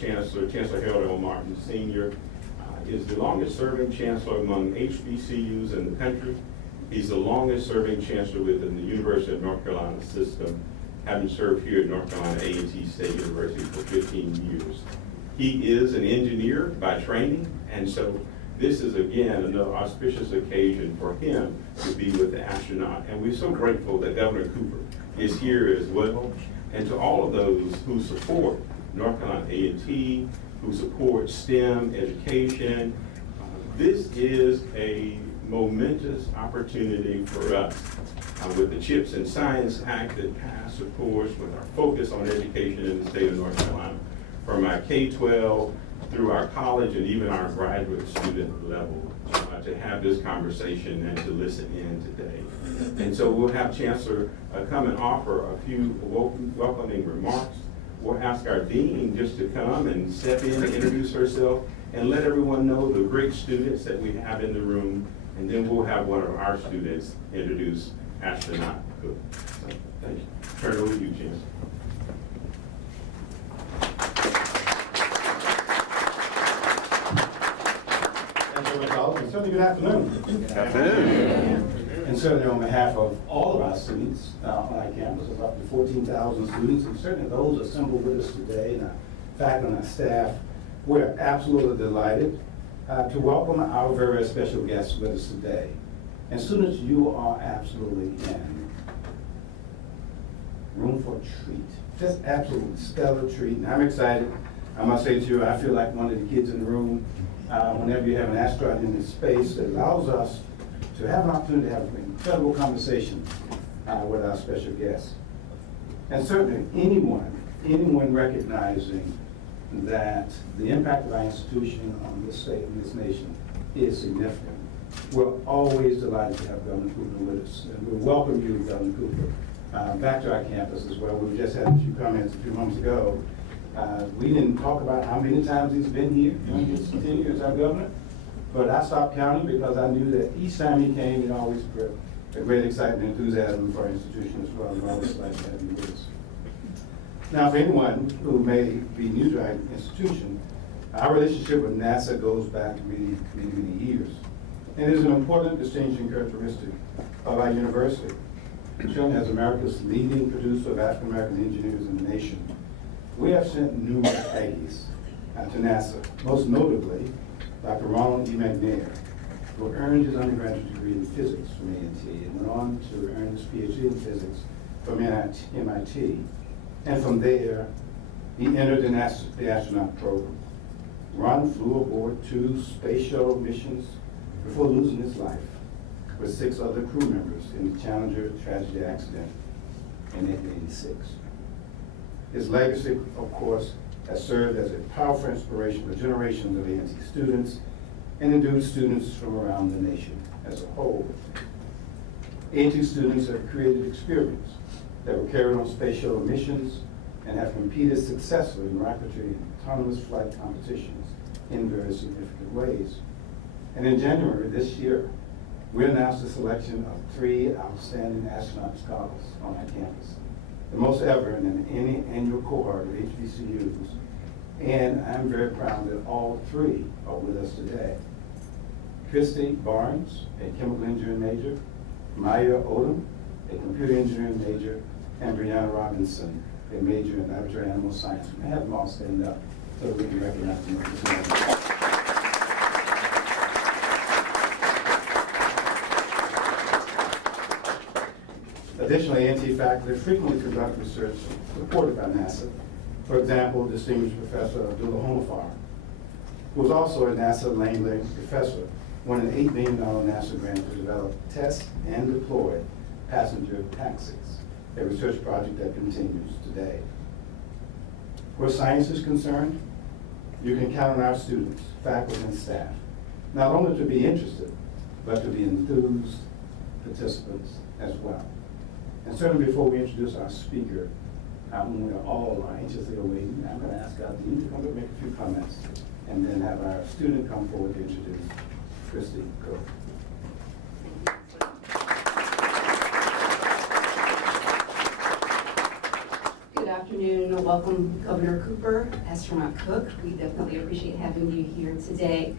Chancellor, Chancellor Harold L. Martin Sr., is the longest serving chancellor among HBCUs in the country. He's the longest serving chancellor within the University of North Carolina system, having served here at North Carolina A&T State University for 15 years. He is an engineer by training, and so this is again another auspicious occasion for him to be with the astronaut. And we're so grateful that Governor Cooper is here as well. And to all of those who support North Carolina A&T, who support STEM education, this is a momentous opportunity for us. With the CHIPS and Science Act that passed, of course, with our focus on education in the state of North Carolina, from our K-12 through our college and even our graduate student level, to have this conversation and to listen in today. And so we'll have Chancellor come and offer a few welcoming remarks. We'll ask our dean just to come and step in and introduce herself and let everyone know the great students that we have in the room. And then we'll have one of our students introduce Astronaut Cook. So, thank you. Turn it over to you, Chancellor. Thank you very much, and certainly good afternoon. Good afternoon. And certainly on behalf of all of our students on our campus, of up to 14,000 students, and certainly those assembled with us today, and our faculty and our staff, we're absolutely delighted to welcome our very special guests with us today. And students, you are absolutely in room for a treat. Just absolutely stellar treat. And I'm excited. I must say to you, I feel like one of the kids in the room. Whenever you have an astronaut in this space, it allows us to have an opportunity to have an incredible conversation with our special guests. And certainly anyone recognizing that the impact of our institution on this state and this nation is significant. We're always delighted to have Governor Cooper with us. And we welcome you, Governor Cooper, back to our campus as well. We just had a few comments a few months ago. We didn't talk about how many times he's been here during his tenure as our governor, but I stopped counting because I knew that each time he came, it always brought a great excitement and enthusiasm for our institution as well. We always like to have you with us. Now, for anyone who may be new to our institution, our relationship with NASA goes back many, many, many years. And it is an important distinguishing characteristic of our university. Shown as America's leading producer of African-American engineers in the nation, we have sent numerous Aggies to NASA, most notably Dr. Ronald E. McNair, who earned his undergraduate degree in physics from A&T and went on to earn his PhD in physics from MIT. And from there, he entered the astronaut program. Ron flew aboard 2 space shuttle missions before losing his life with 6 other crew members in the Challenger tragedy accident in 1986. His legacy, of course, has served as a powerful inspiration for generations of A&T students and indeed students from around the nation as a whole. A&T students have created experiments that were carried on space shuttle missions and have competed successfully in rocketry and autonomous flight competitions in very significant ways. And in January this year, we announced the selection of 3 outstanding astronaut scholars on our campus, the most ever in any annual cohort of HBCUs. And I'm very proud that all 3 are with us today. Christy Barnes, a chemical engineering major, Maya Odom, a computer engineering major, and Brianna Robinson, a major in laboratory animal science. I have them all stand up so that we can recognize them this morning. Additionally, A&T faculty frequently conduct research supported by NASA. For example, distinguished Professor Abdullah Homafar, who was also a NASA Langley professor, won an $8 million NASA grant to develop, test, and deploy passenger taxis, a research project that continues today. Where science is concerned, you can count on our students, faculty, and staff, not only to be interested, but to be enthused participants as well. And certainly before we introduce our speaker, we are all anxiously awaiting, I'm going to ask our dean to come and make a few comments, and then have our student come forward to introduce Christina Koch. Good afternoon, welcome Governor Cooper, Astronaut Cook. We definitely appreciate having you here today.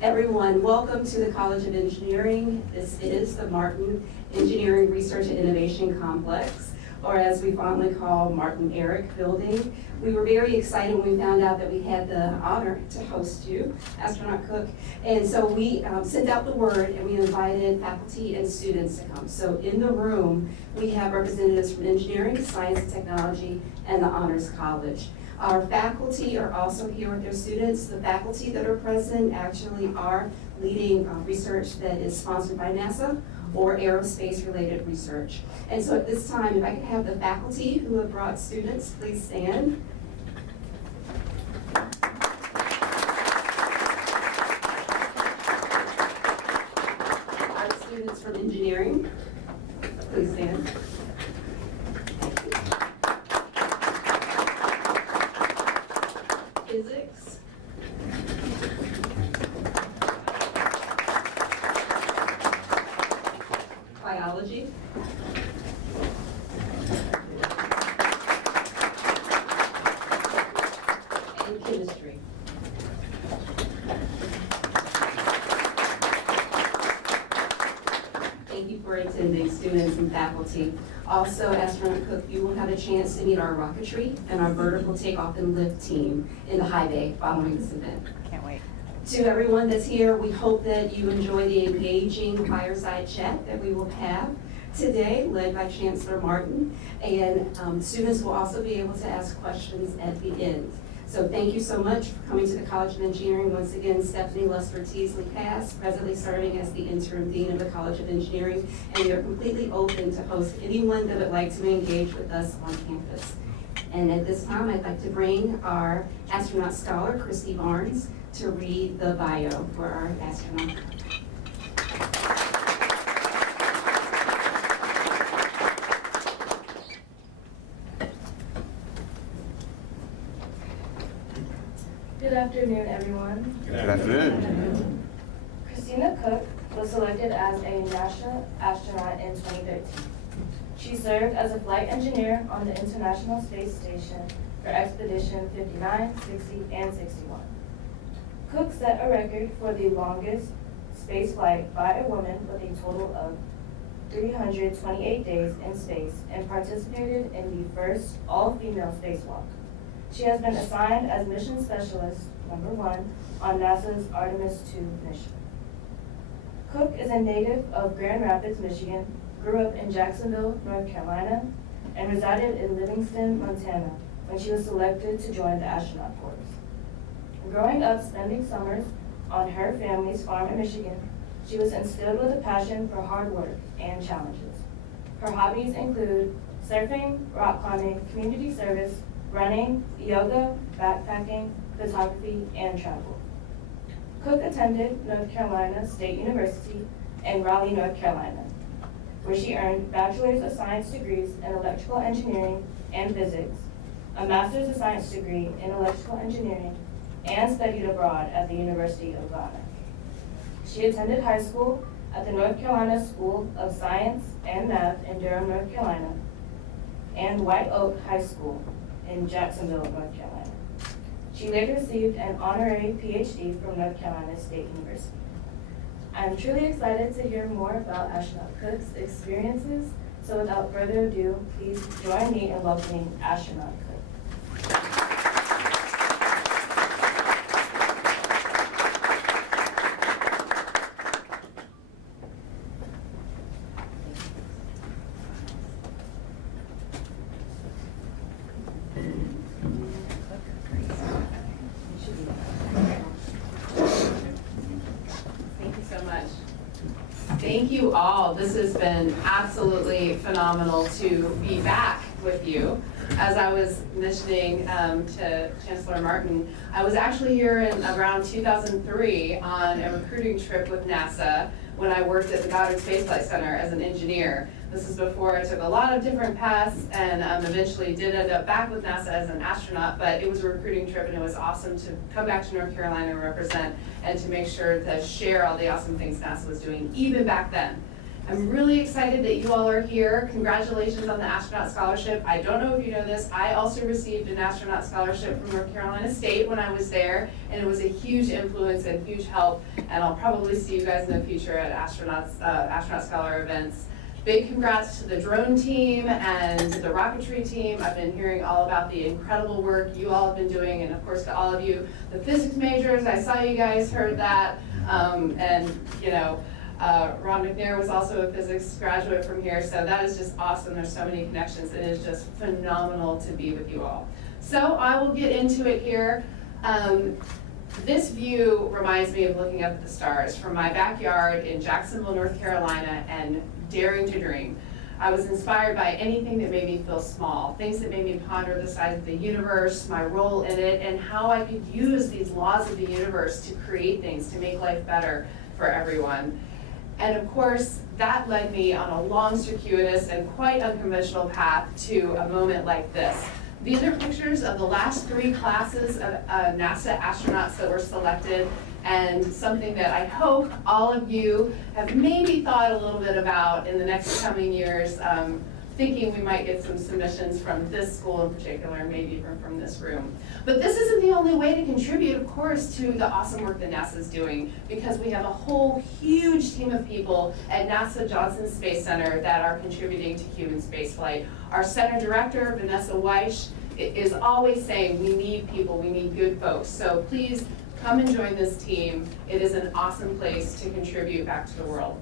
Everyone, welcome to the College of Engineering. This is the Martin Engineering Research and Innovation Complex, or as we fondly call Martin Eric Building. We were very excited when we found out that we had the honor to host you, Astronaut Cook. And so we sent out the word and we invited faculty and students to come. So in the room, we have representatives from engineering, science and technology, and the Honors College. Our faculty are also here with their students. The faculty that are present actually are leading research that is sponsored by NASA or aerospace-related research. And so at this time, if I could have the faculty who have brought students, please stand. Our students from engineering, please stand. Physics. Biology. And chemistry. Thank you for attending, students and faculty. Also, Astronaut Cook, you will have a chance to meet our rocketry and our vertical takeoff and lift team in the high bay following this event. Can't wait. To everyone that's here, we hope that you enjoy the engaging fireside chat that we will have today, led by Chancellor Martin, and students will also be able to ask questions at the end. So thank you so much for coming to the College of Engineering. Once again, Stephanie Lester-Teasley Cass, presently serving as the interim dean of the College of Engineering, and we are completely open to host anyone that would like to engage with us on campus. And at this time, I'd like to bring our astronaut scholar, Christy Barnes, to read the bio for our astronaut. Good afternoon, everyone. Good afternoon. Christina Koch was selected as a NASA astronaut in 2013. She served as a flight engineer on the International Space Station for Expedition 59, 60, and 61. Cook set a record for the longest space flight by a woman with a total of 328 days in space and participated in the first all-female spacewalk. She has been assigned as Mission Specialist #1 on NASA's Artemis II mission. Cook is a native of Grand Rapids, Michigan, grew up in Jacksonville, North Carolina, and resided in Livingston, Montana, when she was selected to join the astronaut corps. Growing up spending summers on her family's farm in Michigan, she was instilled with a passion for hard work and challenges. Her hobbies include surfing, rock climbing, community service, running, yoga, backpacking, photography, and travel. Cook attended North Carolina State University in Raleigh, North Carolina, where she earned Bachelor's of Science degrees in Electrical Engineering and Physics, a Master's of Science degree in Electrical Engineering, and studied abroad at the University of Ghana. She attended high school at the North Carolina School of Science and Math in Durham, North Carolina, and White Oak High School in Jacksonville, North Carolina. She later received an honorary PhD from North Carolina State University. I'm truly excited to hear more about Astronaut Cook's experiences, so without further ado, please join me in welcoming Astronaut Cook. Thank you so much. Thank you all. This has been absolutely phenomenal to be back with you. As I was mentioning to Chancellor Martin, I was actually here in around 2003 on a recruiting trip with NASA when I worked at the Goddard Space Flight Center as an engineer. This is before I took a lot of different paths and eventually did end up back with NASA as an astronaut, but it was a recruiting trip and it was awesome to come back to North Carolina and represent and to make sure to share all the awesome things NASA was doing even back then. I'm really excited that you all are here. Congratulations on the astronaut scholarship. I don't know if you know this, I also received an astronaut scholarship from North Carolina State when I was there, and it was a huge influence and huge help, and I'll probably see you guys in the future at astronaut scholar events. Big congrats to the drone team and the rocketry team. I've been hearing all about the incredible work you all have been doing, and of course to all of you, the physics majors, I saw you guys heard that, and you know, Ron McNair was also a physics graduate from here, so that is just awesome. There's so many connections. It is just phenomenal to be with you all. So I will get into it here. This view reminds me of looking up at the stars from my backyard in Jacksonville, North Carolina, and daring to dream. I was inspired by anything that made me feel small, things that made me ponder the size of the universe, my role in it, and how I could use these laws of the universe to create things, to make life better for everyone. And of course, that led me on a long, circuitous, and quite unconventional path to a moment like this. These are pictures of the last 3 classes of NASA astronauts that were selected, and something that I hope all of you have maybe thought a little bit about in the next coming years, thinking we might get some submissions from this school in particular, maybe even from this room. But this isn't the only way to contribute, of course, to the awesome work that NASA is doing, because we have a whole huge team of people at NASA Johnson Space Center that are contributing to human spaceflight. Our center director, Vanessa Weish, is always saying we need people, we need good folks. So please come and join this team. It is an awesome place to contribute back to the world.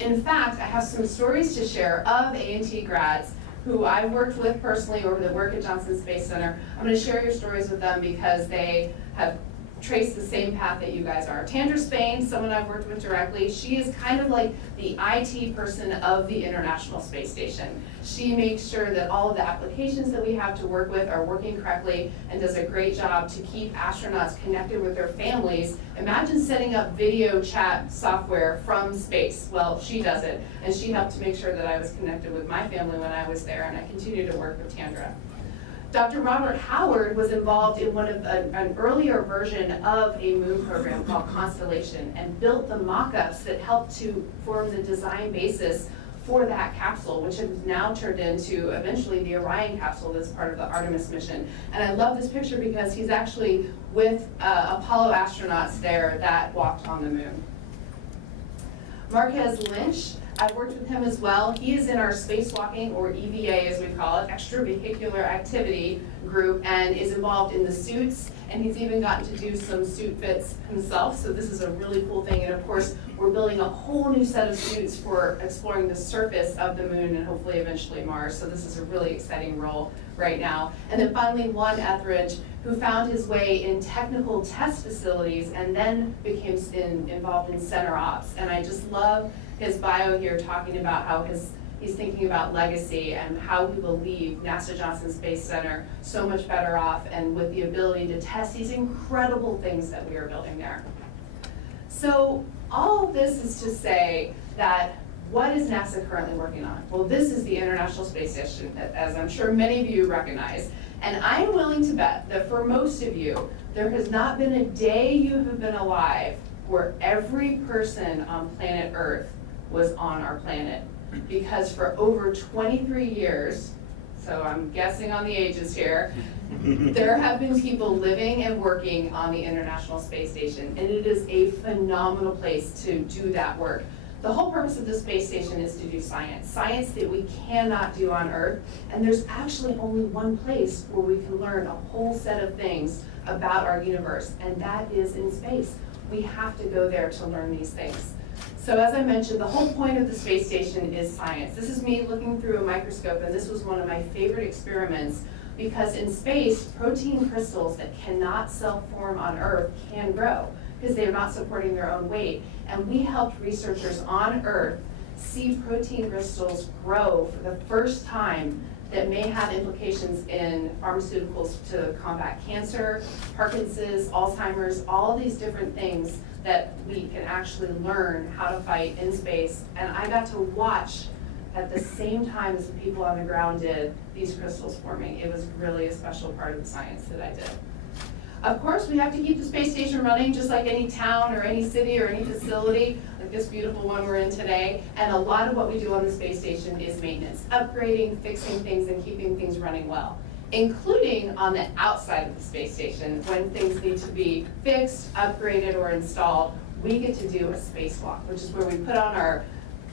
In fact, I have some stories to share of A&T grads who I've worked with personally or that work at Johnson Space Center. I'm going to share your stories with them because they have traced the same path that you guys are. Tandra Spain, someone I've worked with directly, she is kind of like the IT person of the International Space Station. She makes sure that all of the applications that we have to work with are working correctly and does a great job to keep astronauts connected with their families. Imagine setting up video chat software from space. Well, she does it, and she helped to make sure that I was connected with my family when I was there, and I continue to work with Tandra. Dr. Robert Howard was involved in an earlier version of a moon program called Constellation and built the mock-ups that helped to form the design basis for that capsule, which has now turned into eventually the Orion capsule that's part of the Artemis mission. And I love this picture because he's actually with Apollo astronauts there that walked on the moon. Marquez Lynch, I've worked with him as well. He is in our spacewalking, or EVA as we call it, extravehicular activity group, and is involved in the suits, and he's even gotten to do some suit fits himself, so this is a really cool thing. And of course, we're building a whole new set of suits for exploring the surface of the moon and hopefully eventually Mars, so this is a really exciting role right now. And then finally, Juan Etheridge, who found his way in technical test facilities and then became involved in center ops. And I just love his bio here, talking about how he's thinking about legacy and how he will leave NASA Johnson Space Center so much better off and with the ability to test these incredible things that we are building there. So all of this is to say that what is NASA currently working on? Well, this is the International Space Station, as I'm sure many of you recognize. And I'm willing to bet that for most of you, there has not been a day you have been alive where every person on planet Earth was on our planet. Because for over 23 years, so I'm guessing on the ages here, there have been people living and working on the International Space Station, and it is a phenomenal place to do that work. The whole purpose of the space station is to do science, science that we cannot do on Earth, and there's actually only one place where we can learn a whole set of things about our universe, and that is in space. We have to go there to learn these things. So as I mentioned, the whole point of the space station is science. This is me looking through a microscope, and this was one of my favorite experiments because in space, protein crystals that cannot self-form on Earth can grow because they are not supporting their own weight. And we helped researchers on Earth see protein crystals grow for the first time that may have implications in pharmaceuticals to combat cancer, Parkinson's, Alzheimer's, all these different things that we can actually learn how to fight in space. And I got to watch at the same time as the people on the ground did these crystals forming. It was really a special part of the science that I did. Of course, we have to keep the space station running just like any town or any city or any facility, like this beautiful one we're in today. And a lot of what we do on the space station is maintenance, upgrading, fixing things, and keeping things running well, including on the outside of the space station. When things need to be fixed, upgraded, or installed, we get to do a spacewalk, which is where we put on our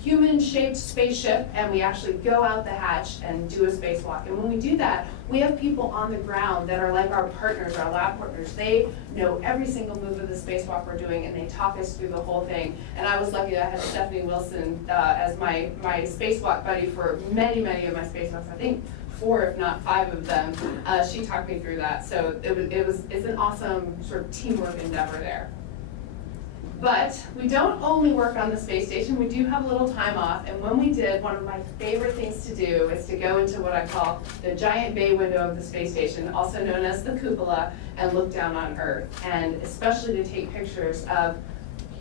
human-shaped spaceship and we actually go out the hatch and do a spacewalk. And when we do that, we have people on the ground that are like our partners, our lab partners. They know every single move of the spacewalk we're doing, and they talk us through the whole thing. And I was lucky that I had Stephanie Wilson as my spacewalk buddy for many, many of my spacewalks. I think 4, if not 5 of them. She talked me through that. So it's an awesome sort of teamwork endeavor there. But we don't only work on the space station, we do have a little time off, and when we did, one of my favorite things to do is to go into what I call the giant bay window of the space station, also known as the cupola, and look down on Earth, and especially to take pictures of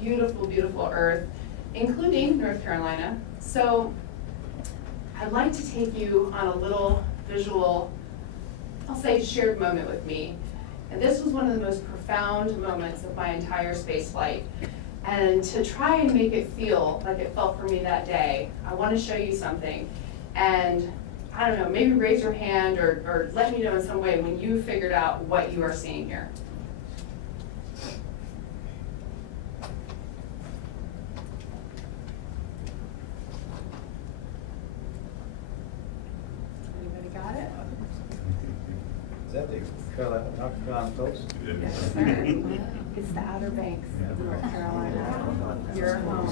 beautiful, beautiful Earth, including North Carolina. So I'd like to take you on a little visual, I'll say shared moment with me. And this was one of the most profound moments of my entire space flight. And to try and make it feel like it felt for me that day, I want to show you something. And I don't know, maybe raise your hand or let me know in some way when you figured out what you are seeing here. Anybody got it? Is that the North Carolina coast? Yes, sir. It's the Outer Banks of North Carolina. Your home.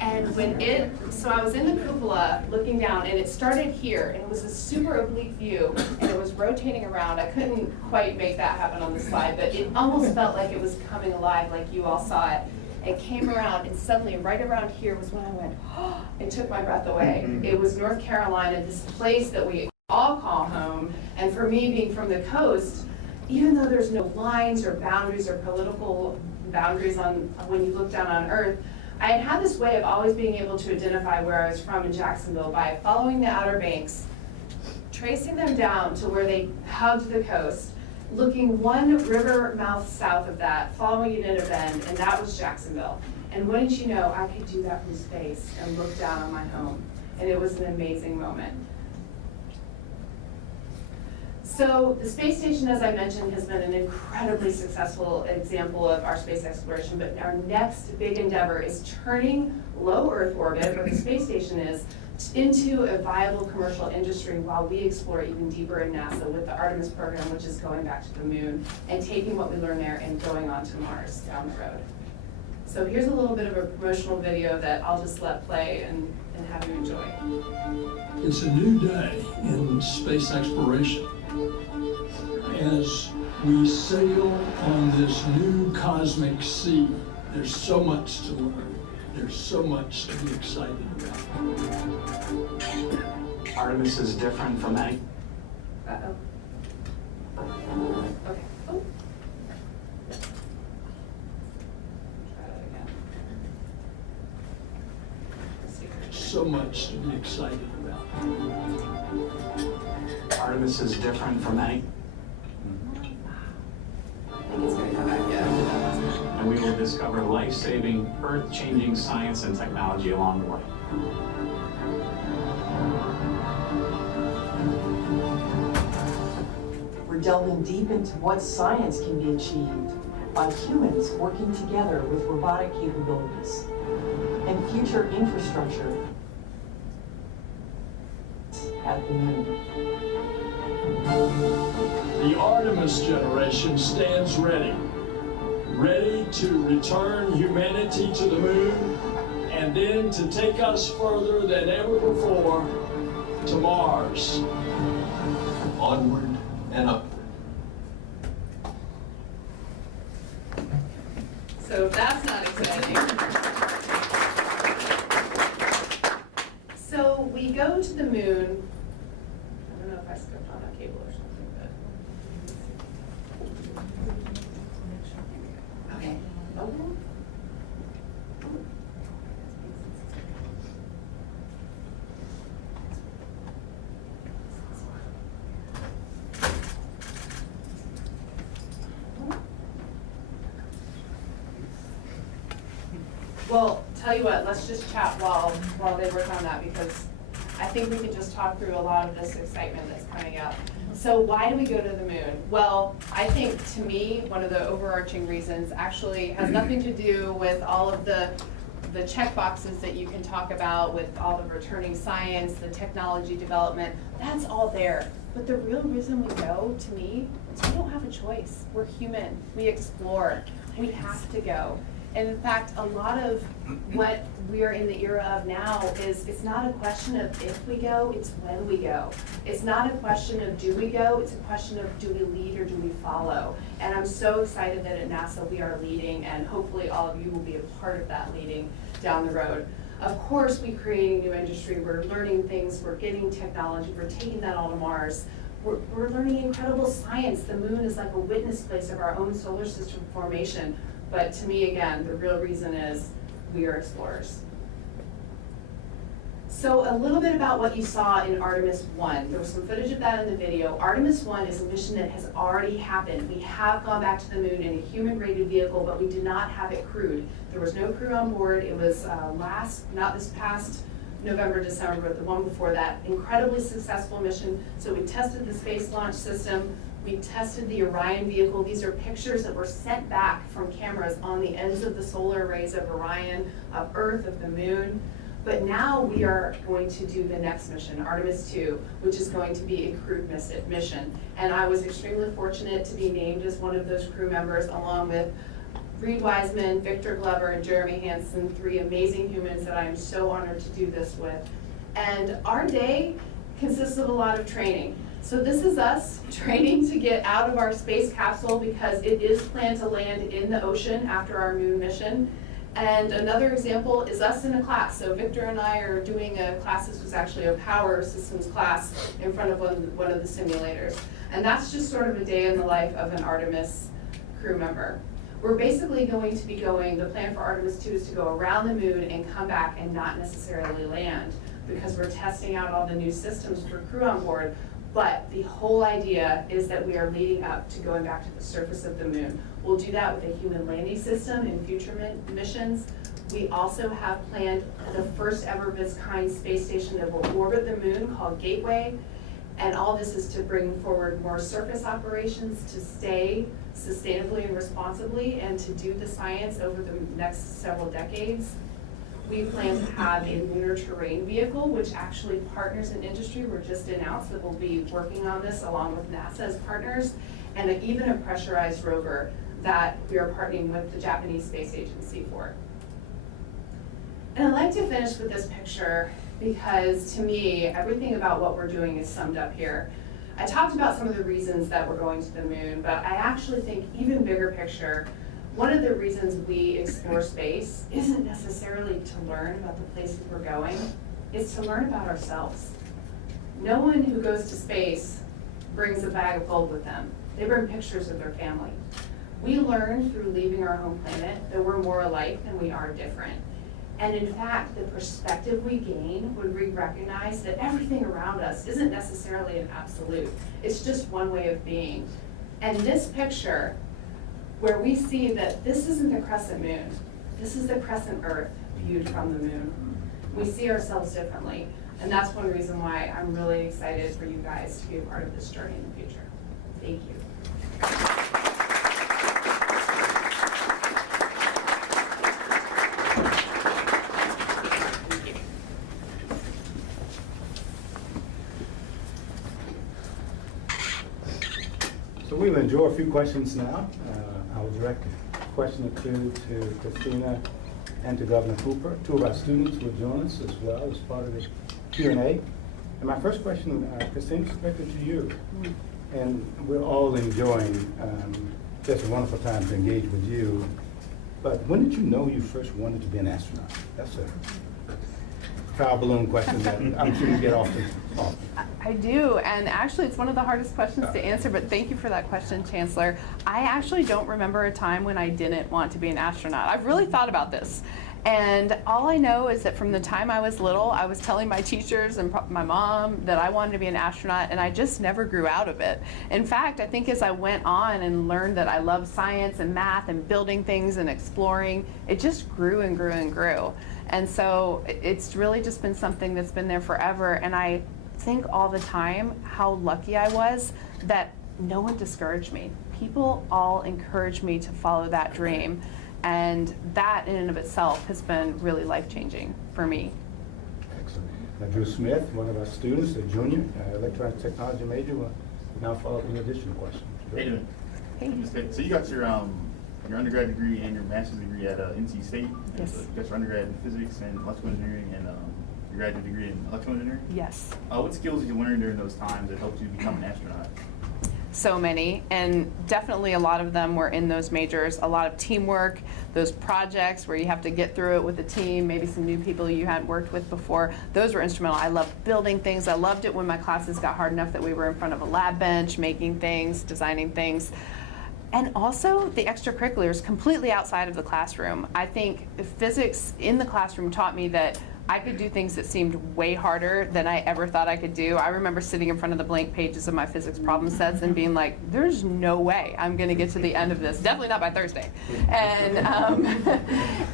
And so I was in the cupola looking down, and it started here, and it was a super oblique view, and it was rotating around. I couldn't quite make that happen on the slide, but it almost felt like it was coming alive, like you all saw it. It came around, and suddenly right around here was when I went, oh, it took my breath away. It was North Carolina, this place that we all call home. And for me, being from the coast, even though there's no lines or boundaries or political boundaries on when you look down on Earth, I had this way of always being able to identify where I was from in Jacksonville by following the Outer Banks, tracing them down to where they hugged the coast, looking one river mouth south of that, following it in a bend, and that was Jacksonville. And wouldn't you know, I could do that from space and look down on my home. And it was an amazing moment. So the space station, as I mentioned, has been an incredibly successful example of our space exploration, but our next big endeavor is turning low Earth orbit, where the space station is, into a viable commercial industry while we explore even deeper in NASA with the Artemis program, which is going back to the moon, and taking what we learn there and going on to Mars down the road. So here's a little bit of a promotional video that I'll just let play and have you enjoy. It's a new day in space exploration. As we sail on this new cosmic sea, there's so much to learn. There's so much to be excited about. Artemis is different from any. Uh-oh. Okay. Oh. Try that again. Let's see. So much to be excited about. Artemis is different from any. I think it's gonna come back, yeah. And we will discover life-saving, earth-changing science and technology along the way. We're delving deep into what science can be achieved by humans working together with robotic capabilities and future infrastructure at the moon. The Artemis generation stands ready to return humanity to the moon, and then to take us further than ever before to Mars. Onward and upward. So that's not exciting. So we go to the moon. I don't know if I skipped on a cable or something, but. Okay. Oh. Well, tell you what, let's just chat while they work on that, because I think we can just talk through a lot of this excitement that's coming up. So why do we go to the moon? Well, I think, to me, one of the overarching reasons actually has nothing to do with all of the check boxes that you can talk about with all the returning science, the technology development. That's all there. But the real reason we go, to me, is we don't have a choice. We're human. We explore. We have to go. And in fact, a lot of what we are in the era of now is, it's not a question of if we go, it's when we go. It's not a question of do we go, it's a question of do we lead or do we follow. And I'm so excited that at NASA we are leading, and hopefully all of you will be a part of that leading down the road. Of course, we're creating new industry, we're learning things, we're getting technology, we're taking that all to Mars. We're learning incredible science. The moon is like a witness place of our own solar system formation. But to me, again, the real reason is we are explorers. So a little bit about what you saw in Artemis 1. There was some footage of that in the video. Artemis 1 is a mission that has already happened. We have gone back to the moon in a human-rated vehicle, but we did not have it crewed. There was no crew on board. It was not this past November, December, but the one before that. Incredibly successful mission. So we tested the Space Launch System. We tested the Orion vehicle. These are pictures that were sent back from cameras on the ends of the solar arrays of Orion, of Earth, of the moon. But now we are going to do the next mission, Artemis 2, which is going to be a crewed mission. And I was extremely fortunate to be named as one of those crew members, along with Reed Wiseman, Victor Glover, and Jeremy Hansen, 3 amazing humans that I am so honored to do this with. And our day consists of a lot of training. So this is us training to get out of our space capsule, because it is planned to land in the ocean after our moon mission. And another example is us in a class. So Victor and I are doing a class, this was actually a power systems class in front of one of the simulators. And that's just sort of a day in the life of an Artemis crew member. We're basically going to be the plan for Artemis 2 is to go around the moon and come back and not necessarily land, because we're testing out all the new systems for crew on board. But the whole idea is that we are leading up to going back to the surface of the moon. We'll do that with a human landing system in future missions. We also have planned the first ever of its kind space station that will orbit the moon, called Gateway. And all this is to bring forward more surface operations to stay sustainably and responsibly, and to do the science over the next several decades. We plan to have a lunar terrain vehicle, which actually partners in industry were just announced that will be working on this along with NASA as partners, and even a pressurized rover that we are partnering with the Japanese Space Agency for. And I'd like to finish with this picture, because to me, everything about what we're doing is summed up here. I talked about some of the reasons that we're going to the moon, but I actually think even bigger picture, one of the reasons we explore space isn't necessarily to learn about the places we're going, it's to learn about ourselves. No one who goes to space brings a bag of gold with them. They bring pictures of their family. We learn through leaving our home planet that we're more alike than we are different. And in fact, the perspective we gain when we recognize that everything around us isn't necessarily an absolute. It's just one way of being. And this picture, where we see that this isn't the crescent moon, this is the crescent Earth viewed from the moon. We see ourselves differently. And that's one reason why I'm really excited for you guys to be a part of this journey in the future. Thank you. So we'll enjoy a few questions now. I'll direct a question or two to Christina and to Governor Cooper. 2 of our students will join us as well as part of the Q&A. And my first question, Christina, is directed to you. And we're all enjoying just a wonderful time to engage with you. But when did you know you first wanted to be an astronaut? That's a trial balloon question that I'm sure you get often. I do, and actually it's one of the hardest questions to answer, but thank you for that question, Chancellor. I actually don't remember a time when I didn't want to be an astronaut. I've really thought about this. And all I know is that from the time I was little, I was telling my teachers and my mom that I wanted to be an astronaut, and I just never grew out of it. In fact, I think as I went on and learned that I love science and math and building things and exploring, it just grew and grew and grew. And so it's really just been something that's been there forever. And I think all the time how lucky I was that no one discouraged me. People all encouraged me to follow that dream. And that in and of itself has been really life-changing for me. Excellent. Now, Drew Smith, one of our students, a junior, electronic technology major, will now follow up with an additional question. How you doing? Hey. Ms. Koch, so you got your undergrad degree and your master's degree at NC State. Yes. So you got your undergrad in physics and electrical engineering and your graduate degree in electrical engineering. Yes. What skills did you learn during those times that helped you become an astronaut? So many, and definitely a lot of them were in those majors. A lot of teamwork, those projects where you have to get through it with a team, maybe some new people you hadn't worked with before. Those were instrumental. I loved building things. I loved it when my classes got hard enough that we were in front of a lab bench, making things, designing things. And also the extracurriculars completely outside of the classroom. I think physics in the classroom taught me that I could do things that seemed way harder than I ever thought I could do. I remember sitting in front of the blank pages of my physics problem sets and being like, there's no way I'm gonna get to the end of this. Definitely not by Thursday. And,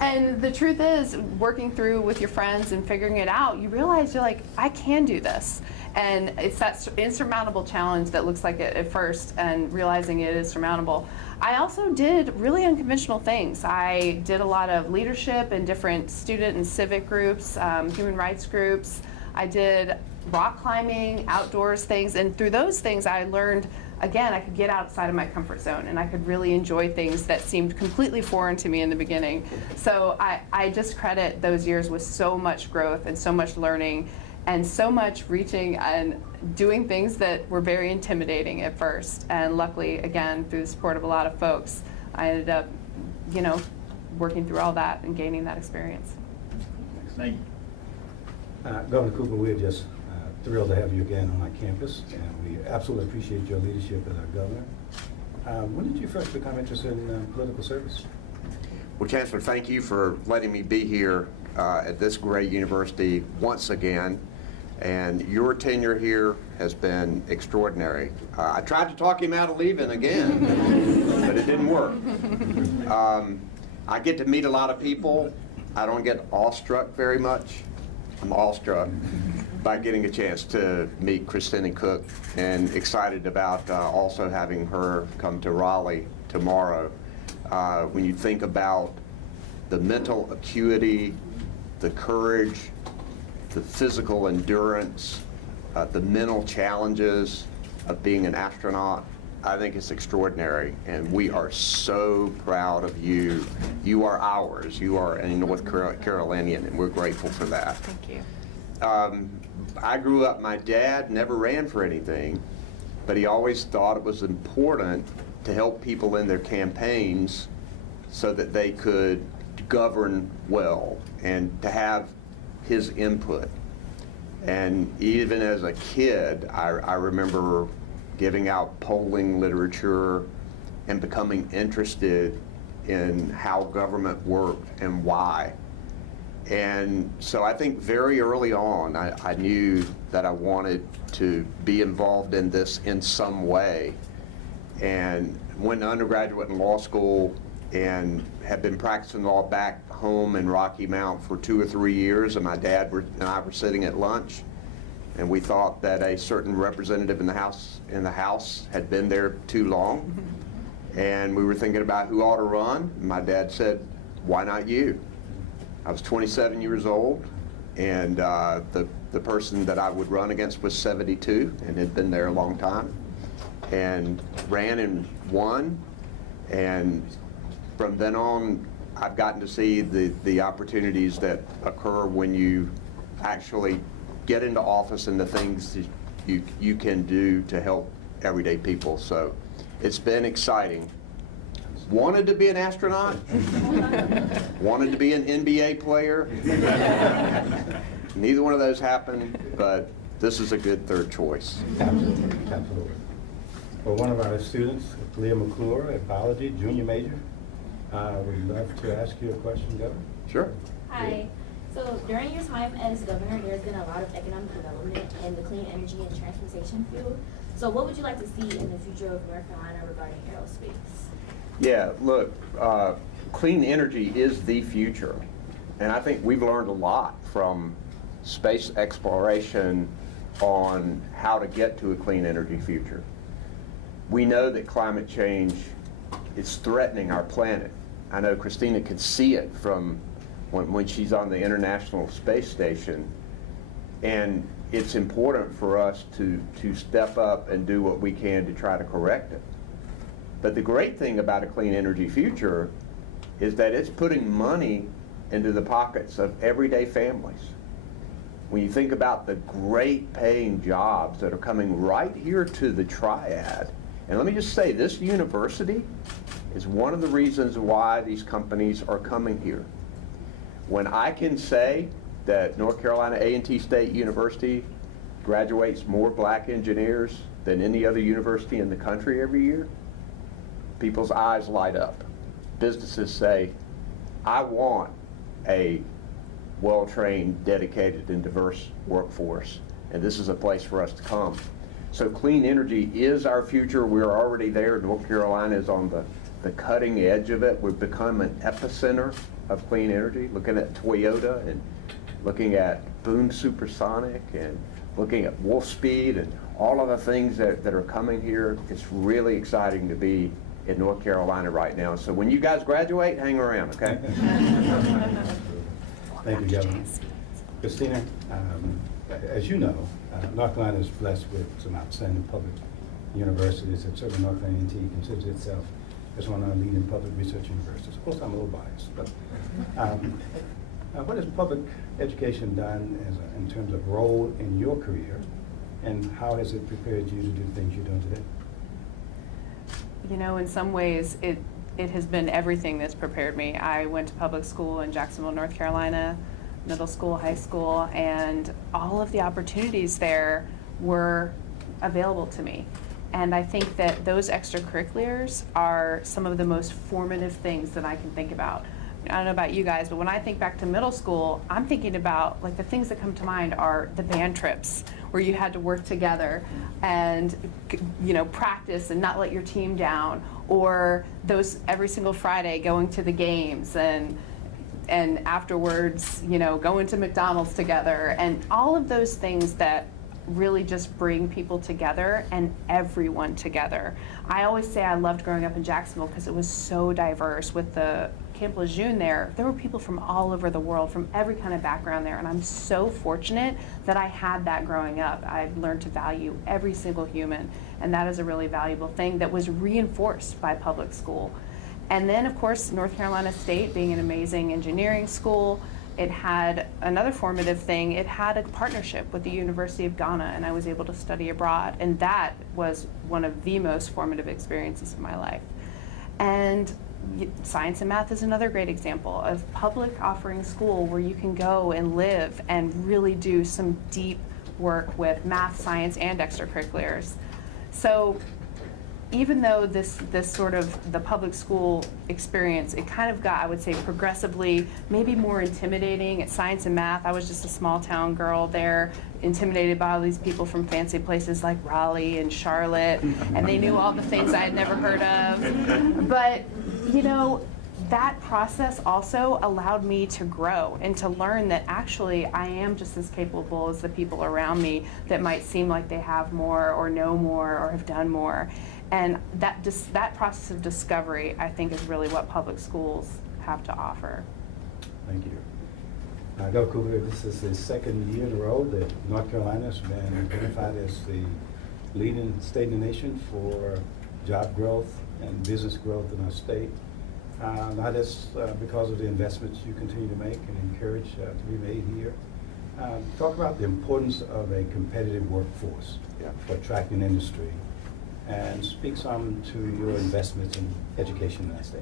and the truth is, working through with your friends and figuring it out, you realize you're like, I can do this. And it's that insurmountable challenge that looks like it at first, and realizing it is surmountable. I also did really unconventional things. I did a lot of leadership in different student and civic groups, human rights groups. I did rock climbing, outdoors things, and through those things I learned, again, I could get outside of my comfort zone and I could really enjoy things that seemed completely foreign to me in the beginning. So I just credit those years with so much growth and so much learning and so much reaching and doing things that were very intimidating at first. And luckily, again, through the support of a lot of folks, I ended up, you know, working through all that and gaining that experience. Thank you. Governor Cooper, we're just thrilled to have you again on our campus, and we absolutely appreciate your leadership as our governor. When did you first become interested in political service? Well, Chancellor, thank you for letting me be here at this great university once again. And your tenure here has been extraordinary. I tried to talk him out of leaving again, but it didn't work. I get to meet a lot of people. I don't get awestruck very much. I'm awestruck by getting a chance to meet Christina Koch, and excited about also having her come to Raleigh tomorrow. When you think about the mental acuity, the courage, the physical endurance, the mental challenges of being an astronaut, I think it's extraordinary, and we are so proud of you. You are ours. You are a North Carolinian, and we're grateful for that. Thank you. I grew up, my dad never ran for anything, but he always thought it was important to help people in their campaigns so that they could govern well and to have his input. And even as a kid, I remember giving out polling literature and becoming interested in how government worked and why. And so I think very early on, I knew that I wanted to be involved in this in some way. And went to undergraduate in law school and had been practicing law back home in Rocky Mount for 2 or 3 years, and my dad and I were sitting at lunch, and we thought that a certain representative in the House had been there too long, and we were thinking about who ought to run. And my dad said, "Why not you?" I was 27 years old, and the person that I would run against was 72 and had been there a long time, and ran and won. And from then on, I've gotten to see the opportunities that occur when you actually get into office and the things that you can do to help everyday people. So it's been exciting. Wanted to be an astronaut, wanted to be an NBA player. Neither one of those happened, but this is a good third choice. Absolutely, absolutely. For one of our students, Leah McClure, a biology junior major, we'd love to ask you a question, Governor. Sure. Hi. So during your time as governor, there's been a lot of economic development in the clean energy and transportation field. So what would you like to see in the future of North Carolina regarding aerospace? Yeah, look, clean energy is the future. And I think we've learned a lot from space exploration on how to get to a clean energy future. We know that climate change is threatening our planet. I know Christina can see it from when she's on the International Space Station. And it's important for us to step up and do what we can to try to correct it. But the great thing about a clean energy future is that it's putting money into the pockets of everyday families. When you think about the great paying jobs that are coming right here to the Triad, and let me just say, this university is one of the reasons why these companies are coming here. When I can say that North Carolina A&T State University graduates more black engineers than any other university in the country every year, people's eyes light up. Businesses say, I want a well-trained, dedicated, and diverse workforce, and this is a place for us to come. So clean energy is our future. We're already there. North Carolina is on the cutting edge of it. We've become an epicenter of clean energy, looking at Toyota and looking at Boone Supersonic and looking at Wolfspeed and all of the things that are coming here. It's really exciting to be in North Carolina right now. So when you guys graduate, hang around, okay? Thank you, Governor. Christina, as you know, North Carolina is blessed with some outstanding public universities, and certainly North Carolina A&T considers itself as one of our leading public research universities. Of course, I'm a little biased, but what has public education done in terms of role in your career, and how has it prepared you to do things you're doing today? You know, in some ways, it has been everything that's prepared me. I went to public school in Jacksonville, North Carolina, middle school, high school, and all of the opportunities there were available to me. And I think that those extracurriculars are some of the most formative things that I can think about. I don't know about you guys, but when I think back to middle school, I'm thinking about, like, the things that come to mind are the band trips where you had to work together and, you know, practice and not let your team down, or those every single Friday going to the games and afterwards, you know, going to McDonald's together, and all of those things that really just bring people together and everyone together. I always say I loved growing up in Jacksonville because it was so diverse. With the Camp Lejeune there were people from all over the world, from every kind of background there, and I'm so fortunate that I had that growing up. I've learned to value every single human, and that is a really valuable thing that was reinforced by public school. And then, of course, North Carolina State being an amazing engineering school, it had another formative thing. It had a partnership with the University of Ghana, and I was able to study abroad, and that was one of the most formative experiences of my life. And science and math is another great example of public offering school where you can go and live and really do some deep work with math, science, and extracurriculars. So even though this sort of the public school experience, it kind of got, I would say, progressively maybe more intimidating. At science and math, I was just a small town girl there, intimidated by all these people from fancy places like Raleigh and Charlotte, and they knew all the things I had never heard of. But, you know, that process also allowed me to grow and to learn that actually I am just as capable as the people around me that might seem like they have more or know more or have done more. And that process of discovery, I think, is really what public schools have to offer. Thank you. Governor Cooper, this is the second year in a row that North Carolina has been identified as the leading state in the nation for job growth and business growth in our state. Not just because of the investments you continue to make and encourage to be made here. Talk about the importance of a competitive workforce for attracting industry, and speak some to your investments in education in that state.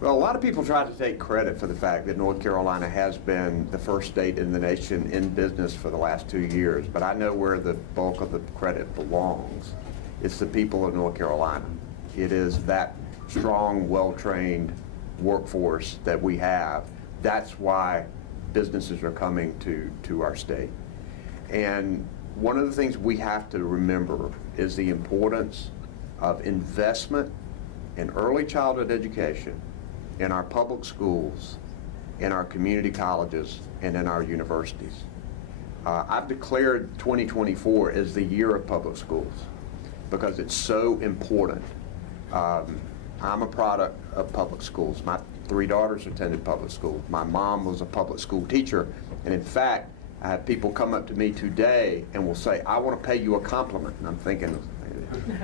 Well, a lot of people try to take credit for the fact that North Carolina has been the first state in the nation in business for the last 2 years, but I know where the bulk of the credit belongs. It's the people of North Carolina. It is that strong, well-trained workforce that we have That's why businesses are coming to our state. And one of the things we have to remember is the importance of investment in early childhood education, in our public schools, in our community colleges, and in our universities. I've declared 2024 as the year of public schools because it's so important. I'm a product of public schools. My 3 daughters attended public school. My mom was a public school teacher, and in fact, I have people come up to me today and will say, I want to pay you a compliment. And I'm thinking,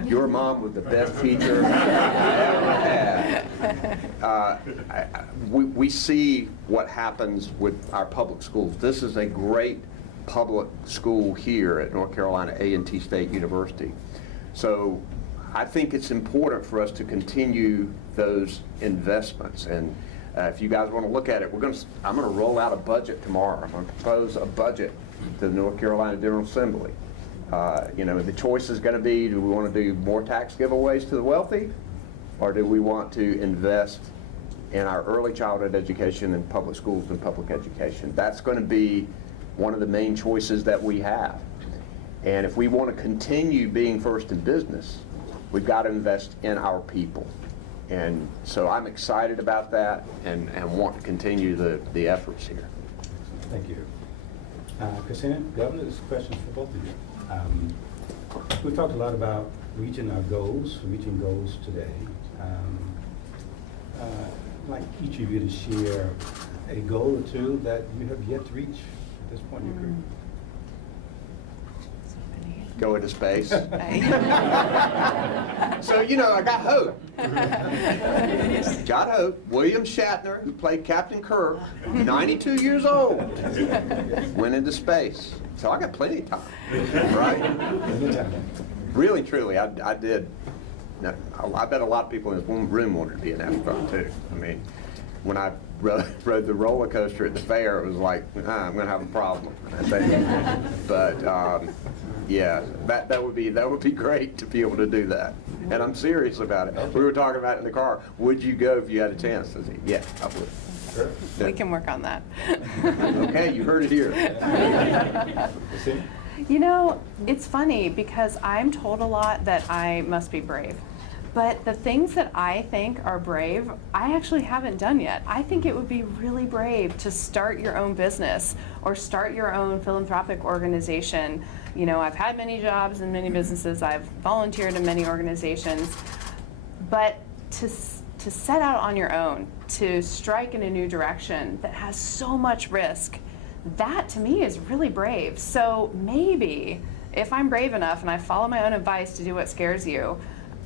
your mom was the best teacher I ever had. We see what happens with our public schools. This is a great public school here at North Carolina A&T State University. So I think it's important for us to continue those investments. And if you guys want to look at it, I'm going to roll out a budget tomorrow. I'm going to propose a budget to the North Carolina General Assembly. The choice is going to be, do we want to do more tax giveaways to the wealthy, or do we want to invest in our early childhood education and public schools and public education? That's going to be one of the main choices that we have. And if we want to continue being first in business, we've got to invest in our people. And so I'm excited about that and want to continue the efforts here. Thank you. Christina, Governor, this question is for both of you. We've talked a lot about reaching goals today. I'd like each of you to share a goal or two that you have yet to reach at this point in your career. Go into space. So, I got hope. Got hope. William Shatner, who played Captain Kirk, 92 years old, went into space. So I got plenty of time, right? Really, truly, I did. I bet a lot of people in this room wanted to be an astronaut, too. I mean, when I rode the roller coaster at the fair, it was like, I'm going to have a problem, I think. But yeah, that would be great to be able to do that. And I'm serious about it. We were talking about it in the car. Would you go if you had a chance? I said, yeah, I would. Sure. We can work on that. Okay, you heard it here. It's funny because I'm told a lot that I must be brave. But the things that I think are brave, I actually haven't done yet. I think it would be really brave to start your own business or start your own philanthropic organization. I've had many jobs in many businesses. I've volunteered in many organizations. But to set out on your own, to strike in a new direction that has so much risk, that to me is really brave. So maybe if I'm brave enough and I follow my own advice to do what scares you,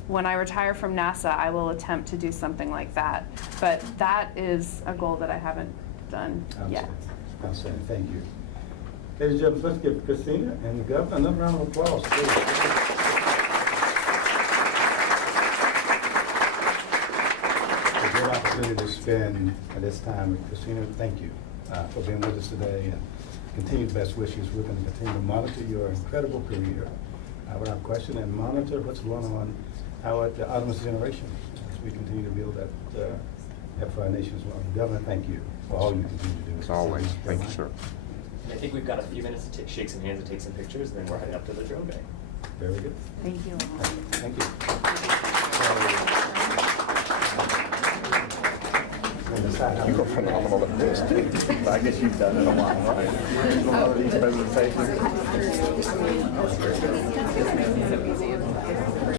when I retire from NASA, I will attempt to do something like that. But that is a goal that I haven't done yet. Outstanding. Thank you. Ladies and gentlemen, let's give Christina and the Governor another round of applause. It's a great opportunity to spend this time with Christina. Thank you for being with us today, and continued best wishes. We're going to continue to monitor your incredible career without question, and monitor what's going on at the Autonomous Generation as we continue to build that for our nation as well. Governor, thank you for all you continue to do. As always. Thank you, sir. I think we've got a few minutes to shake some hands and take some pictures, and then we're heading up to the drone bay. Very good. Thank you. Thank you. You were phenomenal at this, too. I guess you've done it a lot, right? A lot of these presentations.